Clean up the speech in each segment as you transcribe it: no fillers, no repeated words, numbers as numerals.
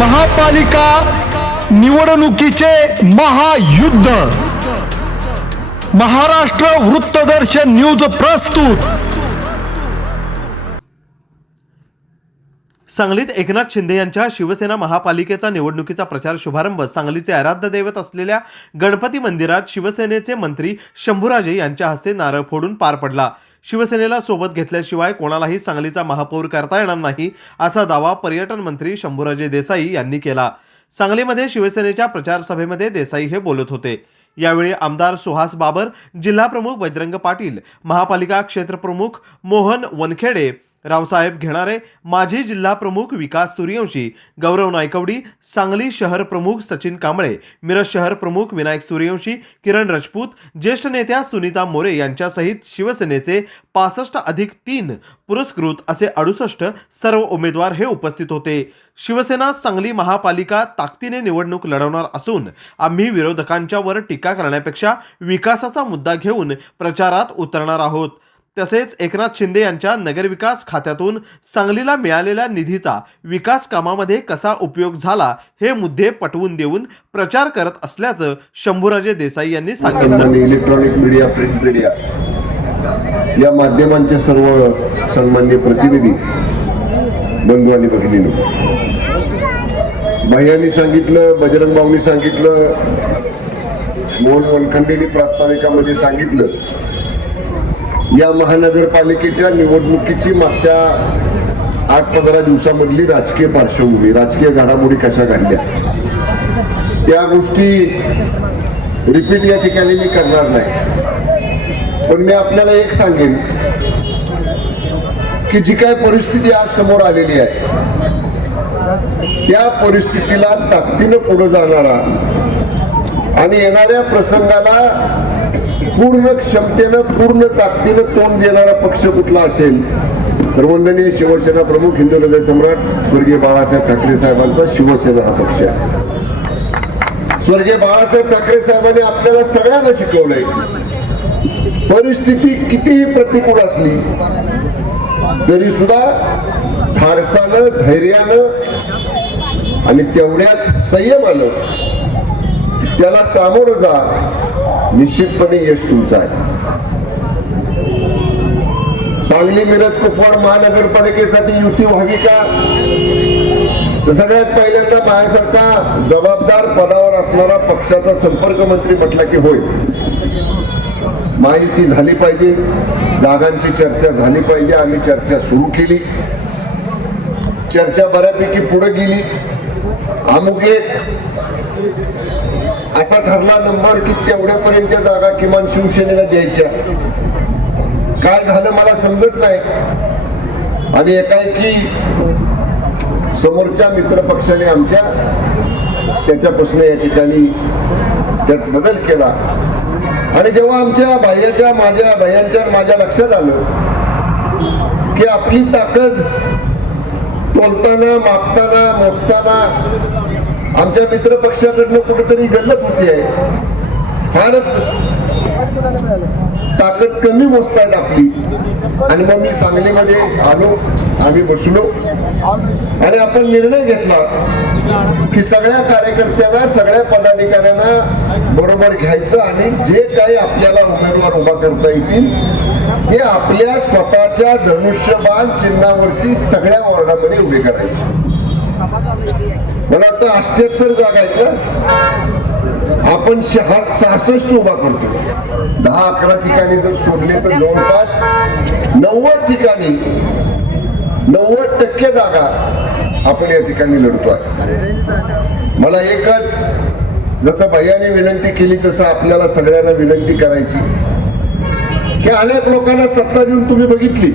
महापालिका निवडणुकीचे महायुद्ध महाराष्ट्र वृत्तदर्शन न्यूज प्रस्तुत। सांगलीत एकनाथ शिंदे यांच्या शिवसेना महापालिकेचा निवडणुकीचा प्रचार शुभारंभ सांगलीचे आराध्य दैवत असलेल्या गणपती मंदिरात शिवसेनेचे मंत्री शंभूराजे यांच्या हस्ते नारळ फोडून पार पडला। शिवसेनेला सोबत घेतल्याशिवाय कोणालाही सांगलीचा महापौर करता येणार नाही असा दावा पर्यटन मंत्री शंभूराजे देसाई यांनी केला। सांगलीमध्ये शिवसेनेच्या प्रचार सभेमध्ये देसाई हे बोलत होते। यावेळी आमदार सुहास बाबर, जिल्हा प्रमुख बजरंग पाटील, महापालिका क्षेत्र प्रमुख मोहन वनखेडे, रावसाहेब घेणारे, माजी जिल्हा प्रमुख विकास सूर्यवंशी, गौरव नायकवडी, सांगली शहर प्रमुख सचिन कांबळे, मिरज शहर प्रमुख विनायक सूर्यवंशी, किरण राजपूत, ज्येष्ठ नेत्या सुनीता मोरे यांच्यासहित शिवसेनेचे 65+3 पुरस्कृत असे 68 सर्व उमेदवार हे उपस्थित होते। शिवसेना सांगली महापालिका ताकदीने निवडणूक लढवणार असून आम्ही विरोधकांच्यावर टीका करण्यापेक्षा विकासाचा मुद्दा घेऊन प्रचारात उतरणार आहोत। तसेच एकनाथ शिंदे यांच्या नगरविकास खात्यातून सांगलीला मिळालेल्या निधीचा विकास कामामध्ये कसा उपयोग झाला हे मुद्दे पटवून देऊन प्रचार करत असल्याचं शंभूराजे देसाई यांनी सांगितलं। इलेक्ट्रॉनिक मीडिया, प्रिंट मीडिया या माध्यमांचे सर्व सन्माननीय प्रतिनिधी बंधू आणि भगिनींनो, भैयांनी सांगितलं, बजरंग भाऊंनी सांगितलं, मोहन वनखंडेंनी प्रास्ताविकामध्ये सांगितलं, या महानगरपालिकेच्या निवडणुकीची मागच्या 8-15 दिवसामधली राजकीय पार्श्वभूमी, राजकीय घडामोडी कशा घडल्या त्या गोष्टी रिपीट या ठिकाणी मी करणार नाही। पण मी आपल्याला एक सांगेन की जी काय परिस्थिती आज समोर आलेली आहे त्या परिस्थितीला ताकदीनं पुढे जाणारा आणि येणाऱ्या प्रसंगाला पूर्ण क्षमतेनं, पूर्ण ताकदीनं तोंड देणारा पक्ष कुठला असेल तर वंदनीय शिवसेना प्रमुख, हिंदू हृदय सम्राट स्वर्गीय बाळासाहेब ठाकरे साहेबांचा शिवसेना हा पक्ष आहे। स्वर्गीय बाळासाहेब ठाकरे साहेबांनी आपल्याला सगळ्यांना शिकवलंय, परिस्थिती कितीही प्रतिकूल असली तरी सुद्धा धाडसानं, धैर्यानं आणि तेवढ्याच संयमानं त्याला सामोरं जा, निश्चितपणे यश तुमचं आहे। सांगली मिरज कुपवाड महानगरपालिकेसाठी युती व्हावी का, तर सगळ्यात पहिल्यांदा माझ्यासारखा जबाबदार पदावर असणारा पक्षाचा संपर्क मंत्री म्हटला की होय, महायुती झाली पाहिजे, जागांची चर्चा झाली पाहिजे। आम्ही चर्चा सुरू केली, चर्चा बऱ्यापैकी पुढे गेली। अमुक एक असा ठरला नंबर की तेवढ्यापर्यंतच्या जागा किमान शिवसेनेला द्यायच्या। काय झालं मला समजत नाही आणि एकाएकी समोरच्या मित्र पक्षाने आमच्या त्याच्यापासून या ठिकाणी त्यात बदल केला आणि जेव्हा आमच्या माझ्या भैयांच्या माझ्या लक्षात आलं की आपली ताकद तोलताना, मापताना, मोजताना आमच्या मित्र पक्षाकडनं कुठेतरी गल्लत होती आहे, फारच ताकद कमी मोजतायत आपली। आणि मग मी सांगलीमध्ये आलो, आम्ही बसलो आणि आपण निर्णय घेतला की सगळ्या कार्यकर्त्यांना, सगळ्या पदाधिकाऱ्यांना बरोबर घ्यायचं आणि जे काही आपल्याला उमेदवार उभा करता येतील ते आपल्या स्वतःच्या धनुष्यबाण चिन्हावरती सगळ्या वॉर्डामध्ये उभे करायचे। मला वाटतं 78 जागा आहेत ना, आपण 66 उभा करतो। 10-11 ठिकाणी जर सोडले तर जवळपास 90 ठिकाणी 90% जागा आपण या ठिकाणी लढतोय। मला एकच, जसं भैयाने विनंती केली तसं आपल्याला सगळ्यांना विनंती करायची की अनेक लोकांना सत्ता देऊन तुम्ही बघितली,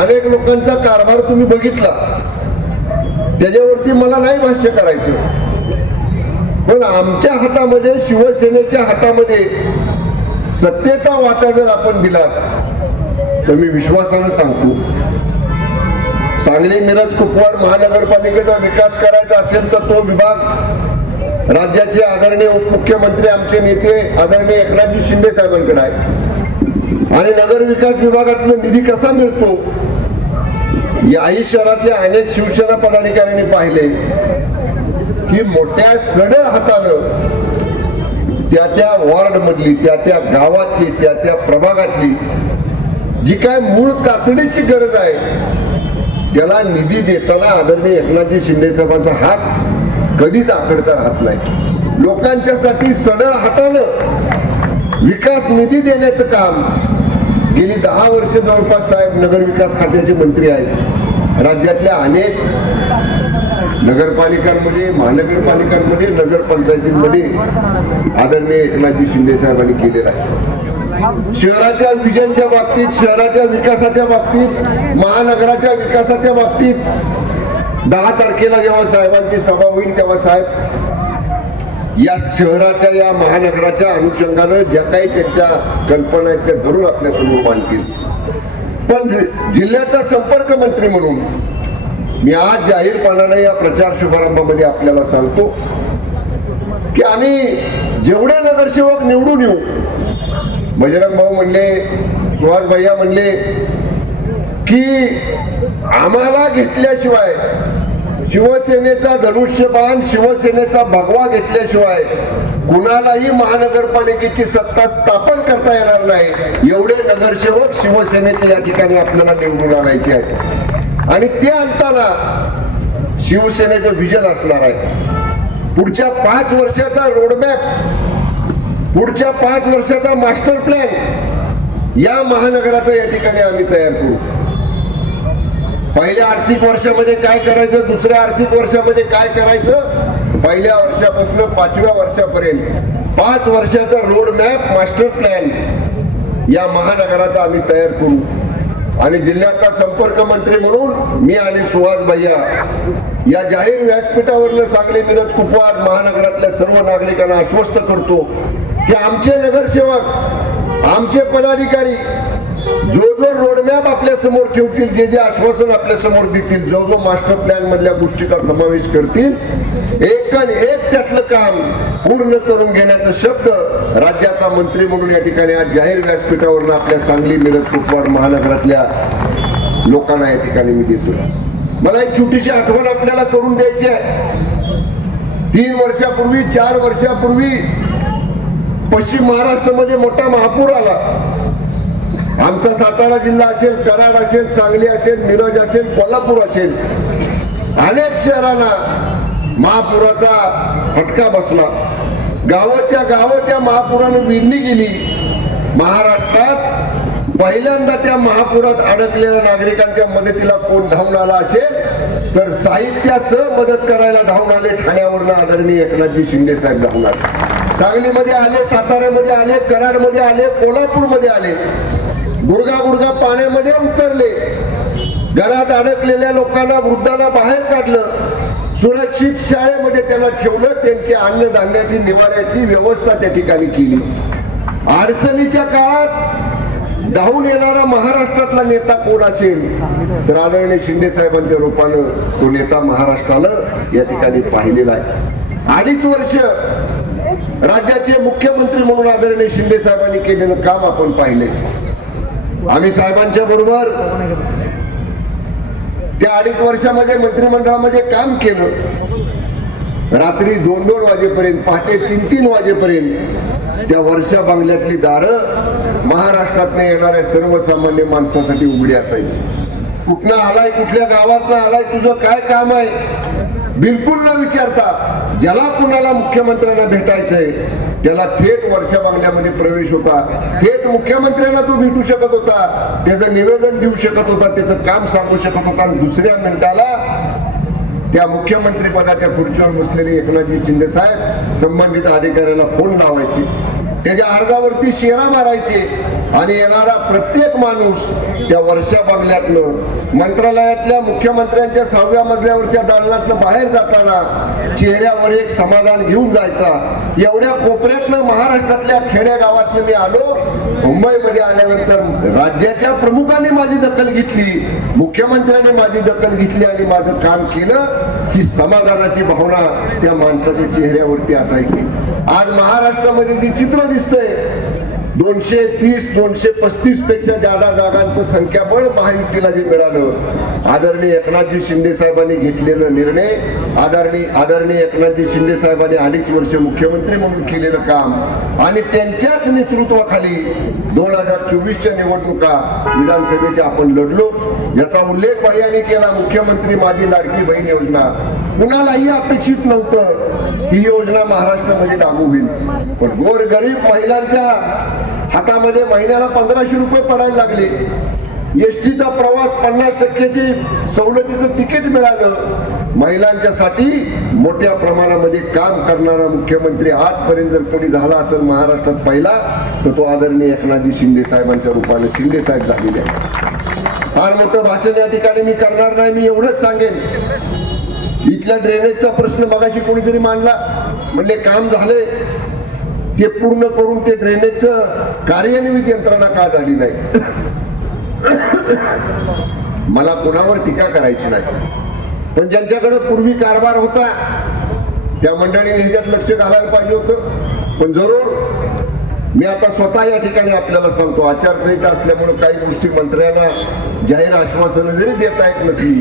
अनेक लोकांचा कारभार तुम्ही बघितला, त्याच्यावरती मला नाही भाष्य करायचं, पण आमच्या हातामध्ये, शिवसेनेच्या हातामध्ये सत्तेचा वाटा जर आपण दिला तर मी विश्वासानं सांगतो, सांगली मिरज कुपवाड महानगरपालिकेचा विकास करायचा असेल तर तो विभाग राज्याचे आदरणीय उपमुख्यमंत्री, आमचे नेते आदरणीय एकनाथजी शिंदे साहेबांकडे आहे आणि नगर विकास विभागातून निधी कसा मिळतो याही शहरातल्या अनेक शिवसेना पदाधिकाऱ्यांनी पाहिले की मोठ्या सडळ हातानं त्या वॉर्ड मधली त्या गावातली त्या प्रभागातली जी काय मूळ तातडीची गरज आहे त्याला निधी देताना आदरणीय एकनाथजी शिंदे साहेबांचा हात कधीच आखडता राहत नाही. लोकांच्यासाठी सडळ हातानं विकास निधी देण्याचं काम गेली 10 वर्ष जवळपास साहेब नगर विकास खात्याचे मंत्री आहेत. राज्यातल्या अनेक नगरपालिकांमध्ये, महानगरपालिकांमध्ये, नगरपंचायतींमध्ये आदरणीय एकनाथजी शिंदे साहेबांनी केलेला आहे. शहराच्या विजनच्या बाबतीत, शहराच्या विकासाच्या बाबतीत, महानगराच्या विकासाच्या बाबतीत 10 तारखेला जेव्हा साहेबांची सभा होईल तेव्हा साहेब या शहराच्या या महानगराच्या अनुषंगानं ज्या काही त्यांच्या कल्पना आहेत त्या जरूर आपल्या समोर मांडतील. पण जिल्ह्याचा संपर्क मंत्री म्हणून मी आज जाहीरपणाने या प्रचार शुभारंभामध्ये आपल्याला सांगतो की आम्ही जेवढे नगरसेवक निवडून येऊ, बजरंग भाऊ म्हणले, सुहास भैया म्हणले की आम्हाला घेतल्याशिवाय, शिवसेनेचा धनुष्यबाण, शिवसेनेचा भगवा घेतल्याशिवाय कुणालाही महानगरपालिकेची सत्ता स्थापन करता येणार नाही. एवढे नगरसेवक शिवसेनेचे या ठिकाणी आपल्याला निवडून आणायचे आहेत आणि ते आणताना शिवसेनेचं विजन असणार आहे. पुढच्या 5 वर्षाचा रोडमॅप, पुढच्या 5 वर्षाचा मास्टर प्लॅन या महानगराचा या ठिकाणी आम्ही तयार करू. पहिल्या आर्थिक वर्षामध्ये काय करायचं, दुसऱ्या आर्थिक वर्षामध्ये काय करायचं, पहिल्या वर्षापासून 5व्या वर्षापर्यंत 5 वर्षाचा रोडमॅप, मास्टर प्लॅन या महानगराचा आम्ही तयार करू. आणि जिल्ह्याचा संपर्क मंत्री म्हणून मी आणि सुहास भैया या जाहीर व्यासपीठावरनं सांगली, मिरज, कुपवाड महानगरातल्या सर्व नागरिकांना आश्वस्त करतो की आमचे नगरसेवक, आमचे पदाधिकारी जो रोडमॅप आपल्या समोर ठेवतील, जे आश्वासन आपल्या समोर देतील, जो मास्टर प्लॅन मधल्या गोष्टीचा समावेश करतील, एक त्यातलं काम पूर्ण करून घेण्याचा शब्द राज्याचा मंत्री म्हणून या ठिकाणी आज जाहीर व्यासपीठावरून आपल्या सांगली, मिरज, कुपवाड महानगरातल्या लोकांना या ठिकाणी मी देतो. मला एक छोटीशी आठवण आपल्याला करून द्यायची आहे. 3 वर्षापूर्वी, 4 वर्षापूर्वी पश्चिम महाराष्ट्रामध्ये मोठा महापूर आला. आमचा सातारा जिल्हा असेल, कराड असेल, सांगली असेल, मिरज असेल, कोल्हापूर असेल, अनेक शहरांना महापुराचा फटका बसला. गावाच्या गावं त्या महापुराने विणली गेली. महाराष्ट्रात पहिल्यांदा त्या महापुरात अडकलेल्या नागरिकांच्या मदतीला कोण धावून आला असेल तर साहित्यासह मदत करायला धावून आले ठाण्यावरनं आदरणीय एकनाथजी शिंदे साहेब धावून आले. सांगलीमध्ये आले, साताऱ्यामध्ये आले, कराडमध्ये आले, कोल्हापूरमध्ये आले. गुडगा पाण्यामध्ये उतरले. घरात अडकलेल्या लोकांना, वृद्धांना बाहेर काढलं. सुरक्षित शाळेमध्ये त्यांना ठेवलं. त्यांची अन्नधान्याची, निवाऱ्याची व्यवस्था त्या ठिकाणी केली. अडचणीच्या काळात धावून येणारा महाराष्ट्रातला नेता कोण असेल तर आदरणीय शिंदे साहेबांच्या रूपानं तो नेता महाराष्ट्रानं या ठिकाणी पाहिलेला आहे. 2.5 वर्ष राज्याचे मुख्यमंत्री म्हणून आदरणीय शिंदे साहेबांनी केलेलं काम आपण पाहिले. आम्ही साहेबांच्या बरोबर त्या 2.5 वर्षामध्ये मंत्रिमंडळामध्ये काम केलं. रात्री 2-2 वाजेपर्यंत, पहाटे 3-3 वाजेपर्यंत त्या वर्षा बंगल्यातली दारं महाराष्ट्रातनं येणाऱ्या सर्वसामान्य माणसासाठी उघडी असायची. कुठनं आलाय, कुठल्या गावातनं आलाय, तुझं काय काम आहे बिलकुल न विचारता ज्याला कुणाला मुख्यमंत्र्यांना भेटायचंय त्याला थेट वर्षा बंगल्यामध्ये प्रवेश होता. थेट मुख्यमंत्र्यांना तो भेटू शकत होता, त्याचं निवेदन देऊ शकत होता, त्याचं काम सांगू शकत होता. आणि दुसऱ्या मिनिटाला त्या मुख्यमंत्री पदाच्या खुर्चीवर बसलेले एकनाथजी शिंदे साहेब संबंधित अधिकाऱ्याला फोन लावायचे, त्याच्या अर्जावरती शेरा मारायचे आणि येणारा प्रत्येक माणूस त्या वर्षा बंगल्यातनं, मंत्रालयातल्या मुख्यमंत्र्यांच्या 6व्या मजल्यावरच्या दालनातनं बाहेर जाताना चेहऱ्यावर एक समाधान घेऊन जायचा. एवढ्या कोपऱ्यातनं महाराष्ट्रातल्या खेड्यागावातनं मी आलो. मुंबईमध्ये आल्यानंतर राज्याच्या प्रमुखांनी माझी दखल घेतली, मुख्यमंत्र्यांनी माझी दखल घेतली आणि माझं काम केलं. ही समाधानाची भावना त्या माणसाच्या चेहऱ्यावरती असायची. आज महाराष्ट्रामध्ये जे चित्र दिसतंय, 230-235 पेक्षा जादा जागांचं संख्याबळ महायुतीला जे मिळालं आदरणीय एकनाथजी शिंदे साहेबांनी घेतलेला निर्णय, आदरणीय एकनाथजी शिंदे साहेबांनी 2.5 वर्ष मुख्यमंत्री म्हणून केलेलं काम आणि त्यांच्याच नेतृत्वाखाली 2024च्या निवडणुका विधानसभेच्या आपण लढलो, याचा उल्लेख भैयाने केला. मुख्यमंत्री माझी लाडकी बहीण योजना कुणालाही अपेक्षित नव्हतं ही योजना महाराष्ट्रामध्ये लागू होईल, पण गोरगरीब महिलांच्या हातामध्ये महिन्याला 1500 रुपये पडायला लागले. एसटीचा प्रवास 50% सवलतीचं तिकीट मिळालं. महिलांच्यासाठी मोठ्या प्रमाणामध्ये काम करणारा मुख्यमंत्री आजपर्यंत जर कोणी झाला असेल महाराष्ट्रात पहिला, तर तो आदरणीय एकनाथजी शिंदे साहेबांच्या रूपाने शिंदे साहेब झालेले आहे. फार मोठं भाषण या ठिकाणी मी करणार नाही, मी एवढंच सांगेन, इथल्या ड्रेनेजचा प्रश्न मगाशी कोणीतरी मांडला, म्हणले काम झाले, ते पूर्ण करून ते ड्रेनेजचं कार्यान्वित यंत्रणा का झाली नाही. मला कुणावर टीका करायची नाही, पण ज्यांच्याकडे पूर्वी कारभार होता त्या मंडळीने ह्याच्यात लक्ष घालायला पाहिजे होतं. पण जरूर मी आता स्वतः या ठिकाणी आपल्याला सांगतो, आचारसंहिता असल्यामुळे काही गोष्टी मंत्र्यांना जाहीर आश्वासनं जरी देता येत नसली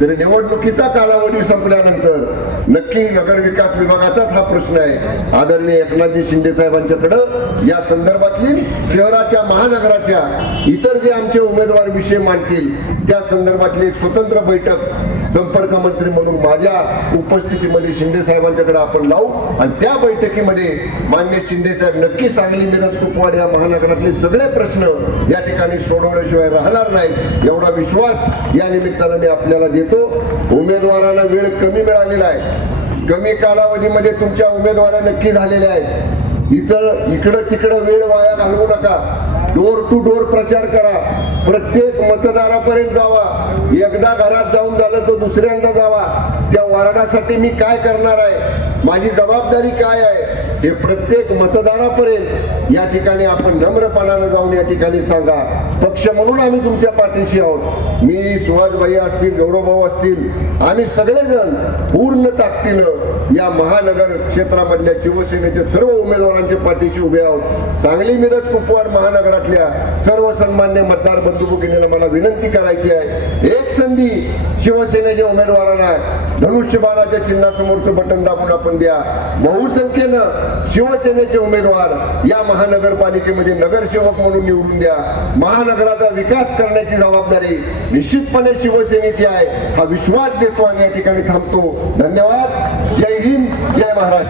तरी निवडणुकीचा कालावधी संपल्यानंतर नक्की नगर विकास विभागाचाच हा प्रश्न आहे. आदरणीय एकनाथजी शिंदे साहेबांच्याकडं या संदर्भातली शहराच्या महानगराच्या इतर जे आमचे उमेदवार विषय मांडतील त्या संदर्भातली एक स्वतंत्र बैठक संपर्क मंत्री म्हणून माझ्या उपस्थितीमध्ये शिंदे साहेबांच्याकडे आपण लावू आणि त्या बैठकीमध्ये माननीय शिंदे साहेब नक्की सांगली मिरज कुपवाड या महानगरातले सगळे प्रश्न या ठिकाणी सोडवल्याशिवाय राहणार नाहीत, एवढा विश्वास या निमित्तानं मी आपल्याला देतो. उमेदवारांना वेळ कमी मिळालेला आहे, कमी कालावधीमध्ये तुमच्या उमेदवार नक्की झालेल्या आहेत. इकडं तिकडं वेळ वाया घालवू नका, डोर टू डोर प्रचार करा, प्रत्येक मतदारापर्यंत जावा. एकदा घरात जाऊन झालं तर दुसऱ्यांदा जावा. त्या वार्डासाठी मी काय करणार आहे, माझी जबाबदारी काय आहे, हे प्रत्येक मतदारापर्यंत या ठिकाणी आपण नम्रपणानं जाऊन या ठिकाणी सांगा. पक्ष म्हणून आम्ही तुमच्या पाठीशी आहोत. मी सुहासभाई असतील, गौरवभाऊ असतील, आम्ही सगळेजण पूर्ण ताकदीनं या महानगर क्षेत्रामधल्या शिवसेनेच्या सर्व उमेदवारांच्या पाठीशी उभे आहोत. सांगली मिरज कुपवाड महानगरातल्या सर्व सन्मान्य मतदार बंधू भगिनींना मला विनंती करायची आहे, एक संधी शिवसेनेच्या उमेदवारांना धनुष्यबाणाच्या चिन्हासमोरचं बटन दाबून आपण द्या. बहुसंख्येनं शिवसेनेचे उमेदवार या महानगरपालिकेमध्ये नगरसेवक म्हणून निवडून द्या. महानगराचा विकास करण्याची जबाबदारी निश्चितपणे शिवसेनेची आहे, हा विश्वास देतो आणि या ठिकाणी थांबतो. धन्यवाद. जय हिंद, जय महाराष्ट्र.